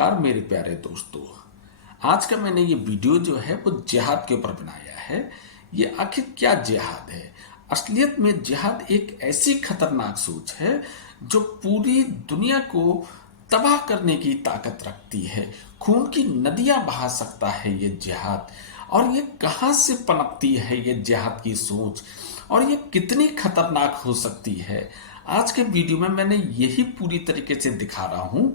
नमस्कार मेरे प्यारे दोस्तों। आज का मैंने ये वीडियो जो है वो जिहाद के ऊपर बनाया है। ये आखिर क्या जिहाद है? असलियत में जिहाद एक ऐसी खतरनाक सोच है जो पूरी दुनिया को तबाह करने की ताकत रखती है। खून की नदियां बहा सकता है ये जिहाद। और ये कहां से पनपती है ये जिहाद की सोच, और ये कितनी खतरनाक हो सकती है। आज के वीडियो में मैंने यही पूरी तरीके से दिखा रहा हूं।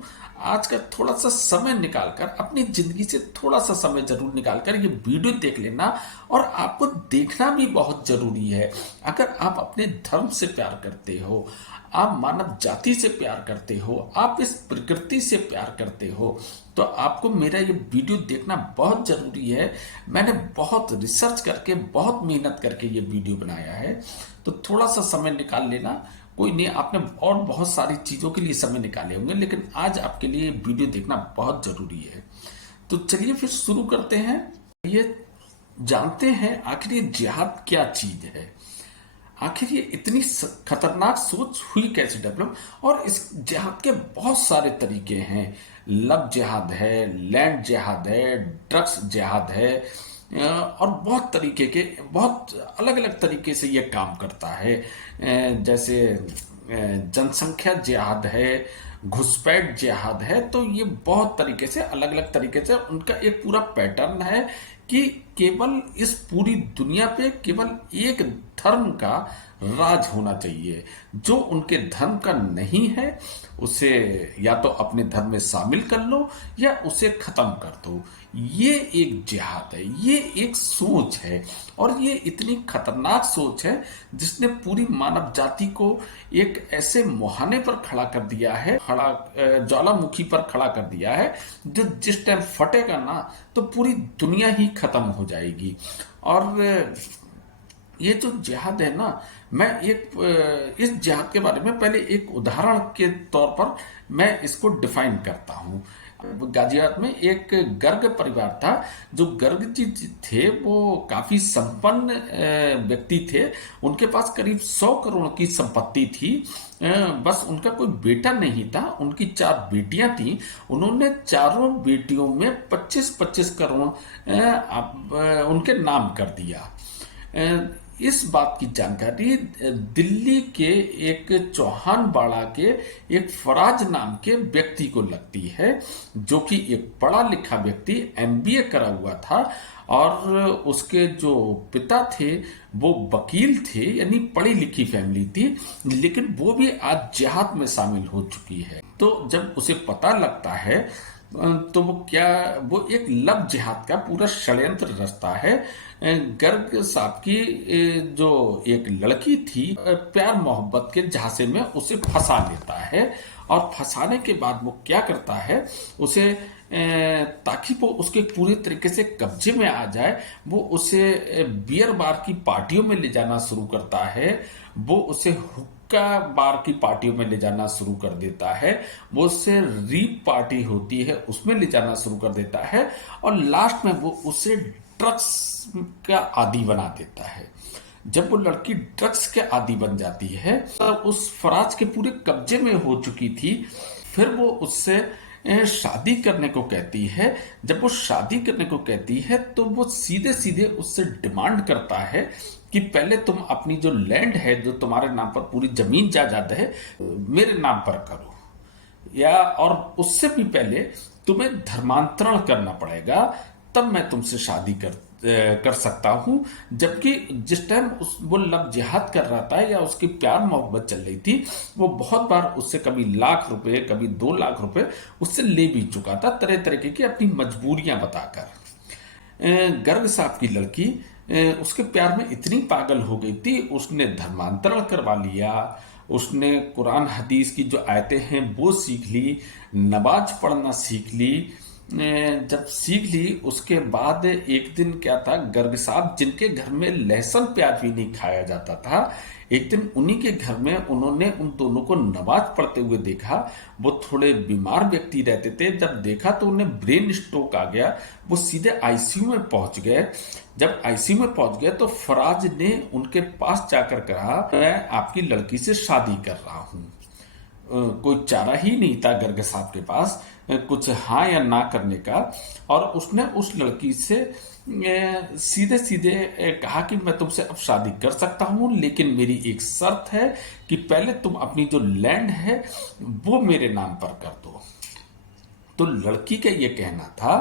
आज का थोड़ा सा समय निकालकर, अपनी जिंदगी से थोड़ा सा समय जरूर निकालकर ये वीडियो देख लेना। और आपको देखना भी बहुत जरूरी है। अगर आप अपने धर्म से प्यार करते हो, आप मानव जाति से प्यार करते हो, आप इस प्रकृति से प्यार करते हो, तो आपको मेरा ये वीडियो देखना बहुत जरूरी है। मैंने बहुत रिसर्च करके, बहुत मेहनत करके ये वीडियो बनाया है, तो थोड़ा सा समय निकाल लेना। कोई नहीं, आपने और बहुत सारी चीजों के लिए समय निकाले होंगे, लेकिन आज आपके लिए वीडियो देखना बहुत जरूरी है। तो चलिए फिर शुरू करते हैं। ये जानते हैं आखिर ये जिहाद क्या चीज है। आखिर ये इतनी खतरनाक सोच हुई कैसे डेवलप। और इस जिहाद के बहुत सारे तरीके हैं। लव जिहाद है, लैंड जिहाद है, ड्रग्स जिहाद है, और बहुत तरीके के, बहुत अलग अलग तरीके से ये काम करता है। जैसे जनसंख्या जिहाद है, घुसपैठ जिहाद है। तो ये बहुत तरीके से, अलग अलग तरीके से उनका एक पूरा पैटर्न है कि केवल इस पूरी दुनिया पे केवल एक धर्म का राज होना चाहिए। जो उनके धर्म का नहीं है उसे या तो अपने धर्म में शामिल कर लो या उसे खत्म कर दो। ये एक जिहाद है, ये एक सोच है। और ये इतनी खतरनाक सोच है जिसने पूरी मानव जाति को एक ऐसे मुहाने पर खड़ा कर दिया है, ज्वालामुखी पर खड़ा कर दिया है, जो जिस टाइम फटेगा ना तो पूरी दुनिया ही खत्म हो जाएगी। और ये जो जिहाद है ना, मैं इस जिहाद के बारे में पहले एक उदाहरण के तौर पर मैं इसको डिफाइन करता हूँ। गाजियाबाद में एक गर्ग परिवार था। जो गर्ग जी थे वो काफी संपन्न व्यक्ति थे। उनके पास करीब 100 करोड़ की संपत्ति थी। बस उनका कोई बेटा नहीं था, उनकी 4 बेटियां थी। उन्होंने चारों बेटियों में 25-25 करोड़ उनके नाम कर दिया। इस बात की जानकारी दिल्ली के एक चौहान बाड़ा के एक फराज नाम के व्यक्ति को लगती है, जो कि एक पढ़ा लिखा व्यक्ति, एमबीए करा हुआ था। और उसके जो पिता थे वो वकील थे, यानी पढ़ी लिखी फैमिली थी, लेकिन वो भी आज जिहाद में शामिल हो चुकी है। तो जब उसे पता लगता है तो वो एक लव जिहाद का पूरा षड्यंत्र रचता है। गर्ग साहब की जो एक लड़की थी, प्यार मोहब्बत के झांसे में उसे फंसा लेता है। और फंसाने के बाद वो क्या करता है, उसे ताकि वो उसके पूरी तरीके से कब्जे में आ जाए, वो उसे बियर बार की पार्टियों में ले जाना शुरू करता है। वो उसे हुक्का बार की पार्टियों में ले जाना शुरू कर देता है। वो उससे रीप पार्टी होती है उसमें ले जाना शुरू कर देता है। और लास्ट में वो उसे ड्रग्स का आदी बना देता है। जब वो लड़की ड्रग्स के आदी बन जाती है, तब उस फराज के पूरे कब्जे में हो चुकी थी। फिर वो उससे शादी करने को कहती है। जब वो शादी करने को कहती है तो वो सीधे सीधे उससे डिमांड करता है कि पहले तुम अपनी जो लैंड है, जो तुम्हारे नाम पर पूरी जमीन जायदाद है, मेरे नाम पर करो, या और उससे भी पहले तुम्हें धर्मांतरण करना पड़ेगा, तब मैं तुमसे शादी कर सकता हूं। जबकि जिस टाइम वो लव जिहाद कर रहा था या उसकी प्यार मोहब्बत चल रही थी, वो बहुत बार उससे कभी लाख रुपए, कभी 2 लाख रुपए उससे ले भी चुका था, तरह तरह की अपनी मजबूरियां बताकर। गर्ग साहब की लड़की उसके प्यार में इतनी पागल हो गई थी, उसने धर्मांतरण करवा लिया। उसने कुरान हदीस की जो आयतें हैं वो सीख ली, नमाज पढ़ना सीख ली। जब सीख ली उसके बाद एक दिन क्या था, गर्ग साहब जिनके घर में लहसुन प्याज भी नहीं खाया जाता था, एक दिन उन्हीं के घर में उन्होंने उन दोनों को नमाज पढ़ते हुए देखा। वो थोड़े बीमार व्यक्ति रहते थे। जब देखा तो उन्हें ब्रेन स्ट्रोक आ गया। वो सीधे आईसीयू में पहुंच गए। जब आईसीयू में पहुंच गए तो फराज ने उनके पास जाकर कहा, मैं आपकी लड़की से शादी कर रहा हूं। कोई चारा ही नहीं था गर्ग साहब के पास कुछ हाँ या ना करने का। और उसने उस लड़की से सीधे सीधे कहा कि मैं तुमसे अब शादी कर सकता हूं, लेकिन मेरी एक शर्त है कि पहले तुम अपनी जो लैंड है वो मेरे नाम पर कर दो। तो लड़की का ये कहना था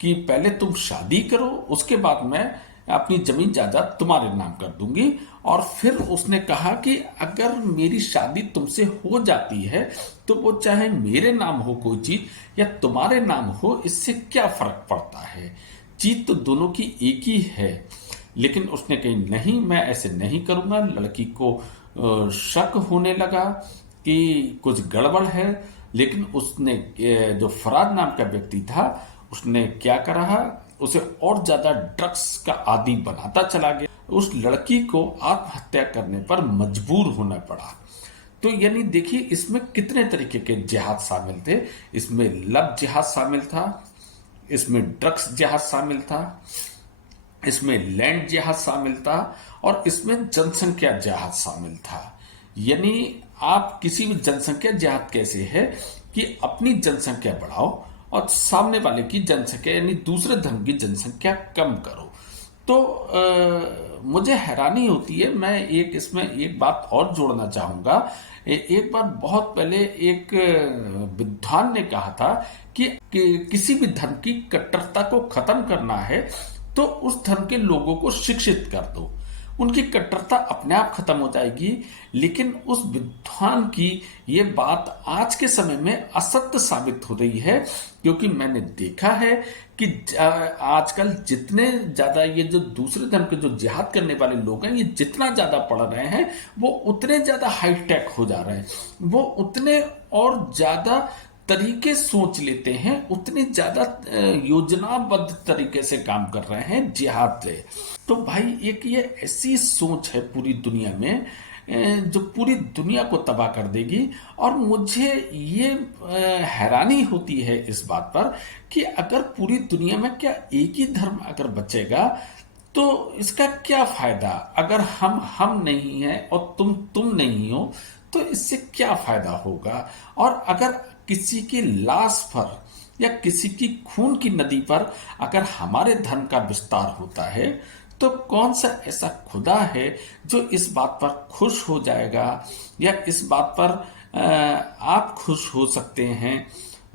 कि पहले तुम शादी करो, उसके बाद मैं अपनी जमीन जायदाद तुम्हारे नाम कर दूंगी। और फिर उसने कहा कि अगर मेरी शादी तुमसे हो जाती है तो वो चाहे मेरे नाम हो कोई चीज या तुम्हारे नाम हो, इससे क्या फर्क पड़ता है, चीज तो दोनों की एक ही है। लेकिन उसने कही नहीं, मैं ऐसे नहीं करूंगा। लड़की को शक होने लगा कि कुछ गड़बड़ है। लेकिन उसने जो फराद नाम का व्यक्ति था उसने क्या करा, उसे और ज्यादा ड्रग्स का आदी बनाता चला गया। उस लड़की को आत्महत्या करने पर मजबूर होना पड़ा। तो यानी देखिए इसमें कितने तरीके के जिहाद शामिल थे। इसमें लव जिहाद शामिल था, इसमें ड्रग्स जिहाद शामिल था, इसमें लैंड जिहाद शामिल था, और इसमें जनसंख्या जिहाद शामिल था। यानी आप किसी भी जनसंख्या जिहाद कैसे है कि अपनी जनसंख्या बढ़ाओ और सामने वाले की जनसंख्या यानी दूसरे धर्म की जनसंख्या कम करो। तो मुझे हैरानी होती है। मैं इसमें एक बात और जोड़ना चाहूंगा। एक बार बहुत पहले एक विद्वान ने कहा था कि किसी भी धर्म की कट्टरता को खत्म करना है तो उस धर्म के लोगों को शिक्षित कर दो, उनकी कट्टरता अपने आप खत्म हो जाएगी। लेकिन उस विद्वान की ये बात आज के समय में असत्य साबित हो रही है, क्योंकि मैंने देखा है कि आजकल जितने ज्यादा ये जो दूसरे धर्म के जो जिहाद करने वाले लोग हैं, ये जितना ज्यादा पढ़ रहे हैं वो उतने ज्यादा हाईटेक हो जा रहे हैं, वो उतने और ज्यादा तरीके सोच लेते हैं, उतनी ज्यादा योजनाबद्ध तरीके से काम कर रहे हैं जिहाद से। तो भाई एक ये ऐसी सोच है पूरी दुनिया में जो पूरी दुनिया को तबाह कर देगी। और मुझे ये हैरानी होती है इस बात पर कि अगर पूरी दुनिया में क्या एक ही धर्म अगर बचेगा तो इसका क्या फायदा। अगर हम नहीं हैं और तुम नहीं हो तो इससे क्या फायदा होगा। और अगर किसी की लाश पर या किसी की खून की नदी पर अगर हमारे धर्म का विस्तार होता है तो कौन सा ऐसा खुदा है जो इस बात पर खुश हो जाएगा या इस बात पर आप खुश हो सकते हैं।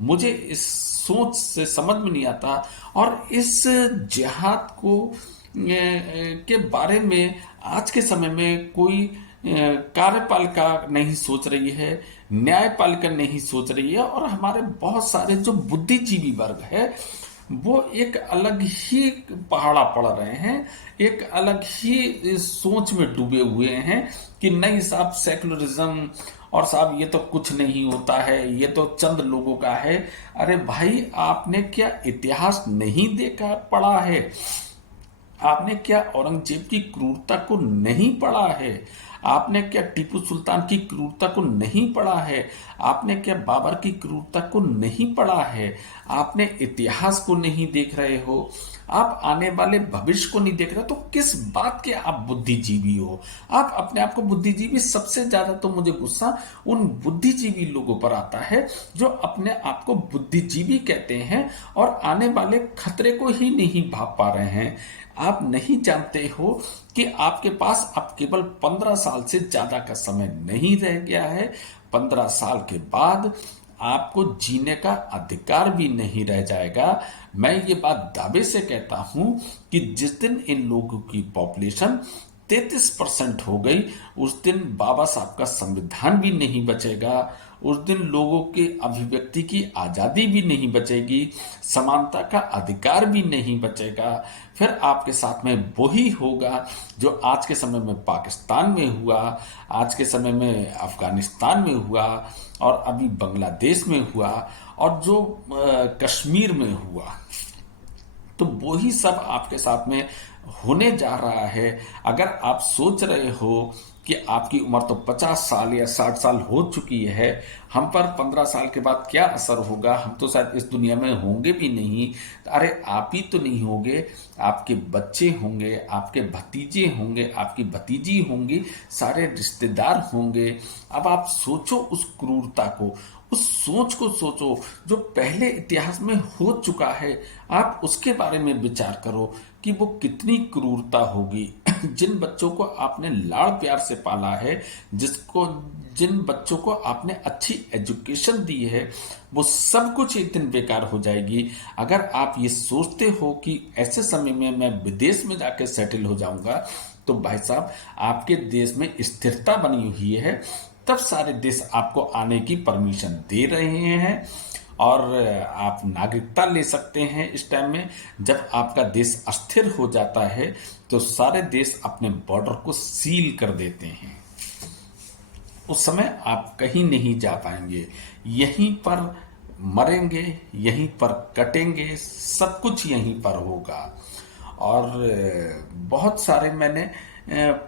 मुझे इस सोच से समझ में नहीं आता। और इस जिहाद को के बारे में आज के समय में कोई कार्यपालिका नहीं सोच रही है, न्यायपालिका नहीं सोच रही है, और हमारे बहुत सारे जो बुद्धिजीवी वर्ग है वो एक अलग ही पहाड़ा पड़ रहे हैं, एक अलग ही सोच में डूबे हुए हैं कि नहीं साहब सेकुलरिज्म और साहब ये तो कुछ नहीं होता है, ये तो चंद लोगों का है। अरे भाई आपने क्या इतिहास नहीं देखा पढ़ा है? आपने क्या औरंगजेब की क्रूरता को नहीं पढ़ा है? आपने क्या टीपू सुल्तान की क्रूरता को नहीं पढ़ा है? आपने क्या बाबर की क्रूरता को नहीं पढ़ा है? आपने इतिहास को नहीं देख रहे हो, आप आने वाले भविष्य को नहीं देख रहे, तो किस बात के आप बुद्धिजीवी हो? आप अपने आप को बुद्धिजीवी, सबसे ज्यादा तो मुझे गुस्सा उन बुद्धिजीवी लोगों पर आता है जो अपने आप को बुद्धिजीवी कहते हैं और आने वाले खतरे को ही नहीं भाप पा रहे हैं। आप नहीं जानते हो कि आपके पास अब केवल 15 साल से ज्यादा का समय नहीं रह गया है। 15 साल के बाद आपको जीने का अधिकार भी नहीं रह जाएगा। मैं ये बात दावे से कहता हूं कि जिस दिन इन लोगों की पॉपुलेशन 33% हो गई, उस दिन बाबा साहब का संविधान भी नहीं बचेगा, उस दिन लोगों के अभिव्यक्ति की आजादी भी नहीं बचेगी, समानता का अधिकार भी नहीं बचेगा। फिर आपके साथ में वही होगा जो आज के समय में पाकिस्तान में हुआ, आज के समय में अफगानिस्तान में हुआ, और अभी बांग्लादेश में हुआ, और जो कश्मीर में हुआ। तो वही सब आपके साथ में होने जा रहा है। अगर आप सोच रहे हो कि आपकी उम्र तो 50 साल या 60 साल हो चुकी है, हम पर 15 साल के बाद क्या असर होगा, हम तो शायद इस दुनिया में होंगे भी नहीं। अरे आप ही तो नहीं होंगे, आपके बच्चे होंगे, आपके भतीजे होंगे, आपकी भतीजी होंगी, सारे रिश्तेदार होंगे। अब आप सोचो उस क्रूरता को, उस सोच को सोचो जो पहले इतिहास में हो चुका है। आप उसके बारे में विचार करो कि वो कितनी क्रूरता होगी। जिन बच्चों को आपने लाड़ प्यार से पाला है, जिन बच्चों को आपने अच्छी एजुकेशन दी है, वो सब कुछ एक दिन बेकार हो जाएगी। अगर आप ये सोचते हो कि ऐसे समय में मैं विदेश में जाकर सेटल हो जाऊंगा, तो भाई साहब आपके देश में स्थिरता बनी हुई है, तब सारे देश आपको आने की परमिशन दे रहे हैं और आप नागरिकता ले सकते हैं। इस टाइम में जब आपका देश अस्थिर हो जाता है तो सारे देश अपने बॉर्डर को सील कर देते हैं। उस समय आप कहीं नहीं जा पाएंगे, यहीं पर मरेंगे, यहीं पर कटेंगे, सब कुछ यहीं पर होगा। और बहुत सारे मैंने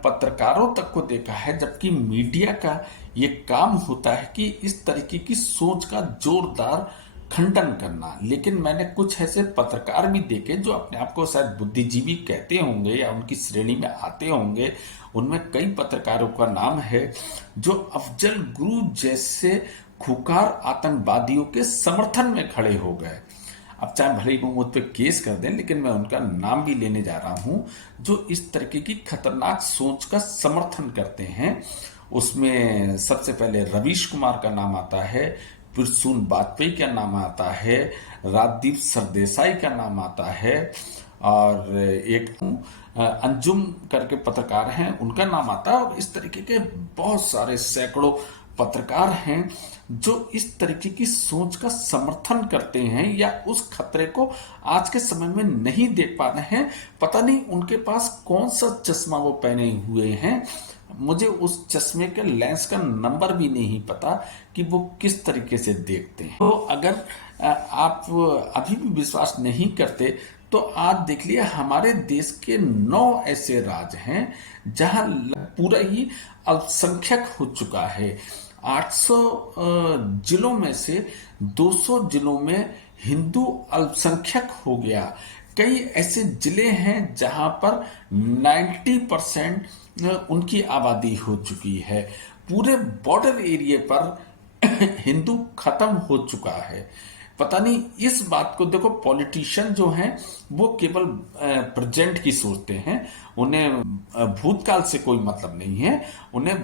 पत्रकारों तक को देखा है, जबकि मीडिया का ये काम होता है कि इस तरीके की सोच का जोरदार खंडन करना, लेकिन मैंने कुछ ऐसे पत्रकार भी देखे जो अपने आप को शायद बुद्धिजीवी कहते होंगे या उनकी श्रेणी में आते होंगे। उनमें कई पत्रकारों का नाम है जो अफजल गुरु जैसे खुकार आतंकवादियों के समर्थन में खड़े हो गए। अब चाहे भले ही वो मुझ पर केस कर दें, लेकिन मैं उनका नाम भी लेने जा रहा हूं जो इस तरीके की खतरनाक सोच का समर्थन करते हैं। उसमें सबसे पहले रवीश कुमार का नाम आता है, पिरसून वाजपेयी का नाम आता है, राजदीप सरदेसाई का नाम आता है, और एक अंजुम करके पत्रकार हैं उनका नाम आता है। और इस तरीके के बहुत सारे सैकड़ों पत्रकार हैं जो इस तरीके की सोच का समर्थन करते हैं या उस खतरे को आज के समय में नहीं देख पा रहे हैं। पता नहीं उनके पास कौन सा चश्मा वो पहने हुए हैं, मुझे उस चश्मे के लेंस का नंबर भी नहीं पता कि वो किस तरीके से देखते हैं। तो अगर आप अभी भी विश्वास नहीं करते तो आज देख लिया, हमारे देश के 9 ऐसे राज्य हैं जहां पूरा ही अल्पसंख्यक हो चुका है। 800 जिलों में से 200 जिलों में हिंदू अल्पसंख्यक हो गया। कई ऐसे जिले हैं जहां पर 90% उनकी आबादी हो चुकी है। पूरे बॉर्डर एरिया पर हिंदू खत्म हो चुका है। पता नहीं इस बात को देखो, पॉलिटिशियन जो हैं वो केवल प्रेजेंट की सोचते हैं, उन्हें भूतकाल से कोई मतलब नहीं है, उन्हें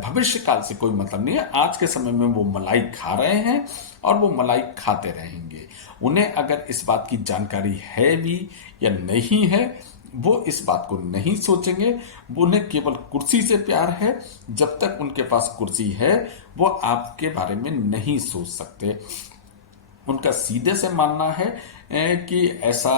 भविष्य काल से कोई मतलब नहीं है। आज के समय में वो मलाई खा रहे हैं और वो मलाई खाते रहेंगे। उन्हें अगर इस बात की जानकारी है भी या नहीं है, वो इस बात को नहीं सोचेंगे। वो उन्हें केवल कुर्सी से प्यार है। जब तक उनके पास कुर्सी है वो आपके बारे में नहीं सोच सकते। उनका सीधे से मानना है कि ऐसा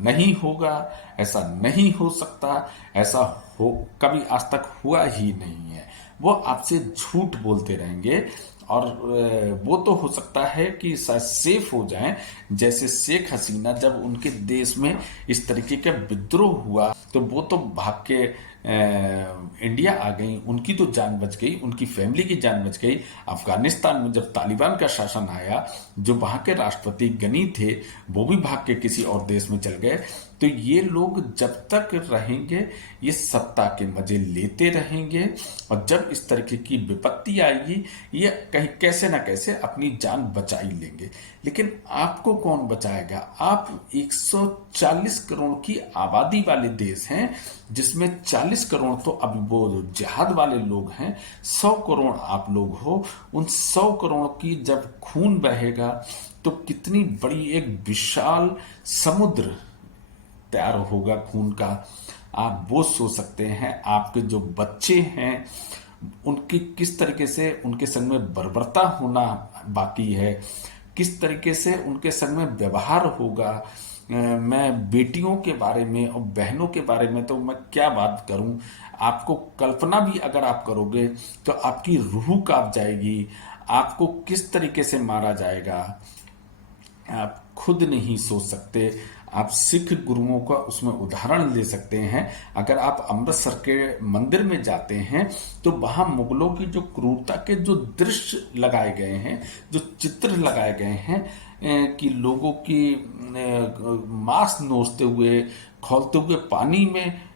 नहीं होगा, ऐसा नहीं हो सकता, ऐसा हो कभी आज तक हुआ ही नहीं है। वो आपसे झूठ बोलते रहेंगे और वो तो हो सकता है कि सेफ हो जाएं। जैसे शेख हसीना जब उनके देश में इस तरीके का विद्रोह हुआ तो वो तो भाग के इंडिया आ गई, उनकी तो जान बच गई, उनकी फैमिली की जान बच गई। अफगानिस्तान में जब तालिबान का शासन आया, जो वहाँ के राष्ट्रपति गनी थे वो भी भाग के किसी और देश में चल गए। तो ये लोग जब तक रहेंगे ये सत्ता के मजे लेते रहेंगे, और जब इस तरीके की विपत्ति आएगी ये कहीं कैसे ना कैसे अपनी जान बचा ही लेंगे। लेकिन आपको कौन बचाएगा? आप 140 करोड़ की आबादी वाले देश हैं जिसमें 40 करोड़ तो अभी वो जिहाद वाले लोग हैं, 100 करोड़ आप लोग हो। उन 100 करोड़ की जब खून बहेगा तो कितनी बड़ी एक विशाल समुद्र तैयार होगा खून का, आप वो सोच सकते हैं। आपके जो बच्चे हैं उनकी किस तरीके से उनके संग में बर्बरता होना बाकी है, किस तरीके से उनके संग में व्यवहार होगा। मैं बेटियों के बारे में और बहनों के बारे में तो मैं क्या बात करूं। आपको कल्पना भी अगर आप करोगे तो आपकी रूह कांप जाएगी। आपको किस तरीके से मारा जाएगा आप खुद नहीं सोच सकते। आप सिख गुरुओं का उसमें उदाहरण ले सकते हैं। अगर आप अमृतसर के मंदिर में जाते हैं तो वहां मुगलों की जो क्रूरता के जो दृश्य लगाए गए हैं, जो चित्र लगाए गए हैं, कि लोगों की मांस नोचते हुए, खौलते हुए पानी में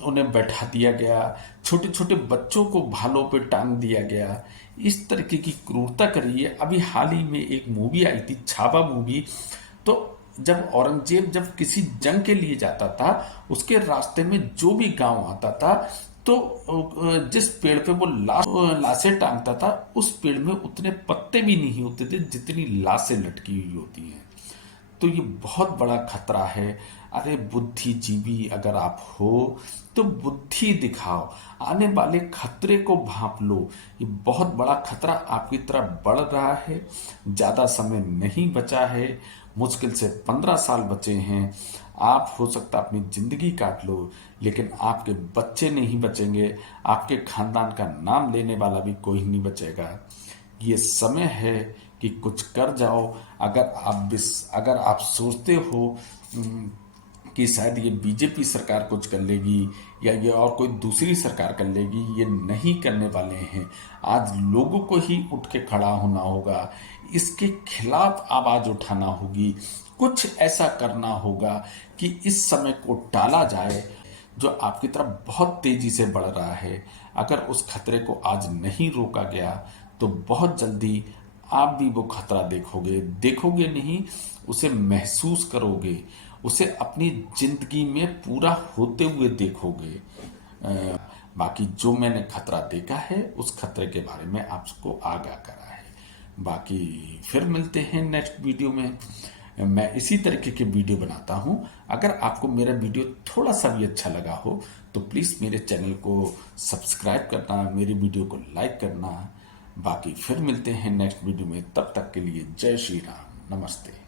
उन्हें बैठा दिया गया, छोटे छोटे बच्चों को भालों पे टांग दिया गया, इस तरीके की क्रूरता करी है। अभी हाल ही में एक मूवी आई थी, छावा मूवी। तो जब औरंगजेब जब किसी जंग के लिए जाता था, उसके रास्ते में जो भी गांव आता था, तो जिस पेड़ पे वो लाशें टांगता था, उस पेड़ में उतने पत्ते भी नहीं होते थे जितनी लाशें लटकी हुई होती हैं। तो ये बहुत बड़ा खतरा है। अरे बुद्धिजीवी अगर आप हो तो बुद्धि दिखाओ, आने वाले खतरे को भांप लो। ये बहुत बड़ा खतरा आपकी तरफ बढ़ रहा है। ज़्यादा समय नहीं बचा है, मुश्किल से 15 साल बचे हैं। आप हो सकता अपनी ज़िंदगी काट लो, लेकिन आपके बच्चे नहीं बचेंगे, आपके खानदान का नाम लेने वाला भी कोई नहीं बचेगा। ये समय है कि कुछ कर जाओ। अगर आप सोचते हो कि शायद ये बीजेपी सरकार कुछ कर लेगी या ये और कोई दूसरी सरकार कर लेगी, ये नहीं करने वाले हैं। आज लोगों को ही उठ के खड़ा होना होगा, इसके खिलाफ आवाज उठाना होगी, कुछ ऐसा करना होगा कि इस समय को टाला जाए जो आपकी तरफ बहुत तेजी से बढ़ रहा है। अगर उस खतरे को आज नहीं रोका गया तो बहुत जल्दी आप भी वो खतरा देखोगे नहीं, उसे महसूस करोगे, उसे अपनी जिंदगी में पूरा होते हुए देखोगे। बाकी जो मैंने खतरा देखा है, उस खतरे के बारे में आपको आगाह करा है। बाकी फिर मिलते हैं नेक्स्ट वीडियो में। मैं इसी तरीके के वीडियो बनाता हूं। अगर आपको मेरा वीडियो थोड़ा सा भी अच्छा लगा हो तो प्लीज़ मेरे चैनल को सब्सक्राइब करना, मेरी वीडियो को लाइक करना। बाकी फिर मिलते हैं नेक्स्ट वीडियो में, तब तक के लिए जय श्री राम, नमस्ते।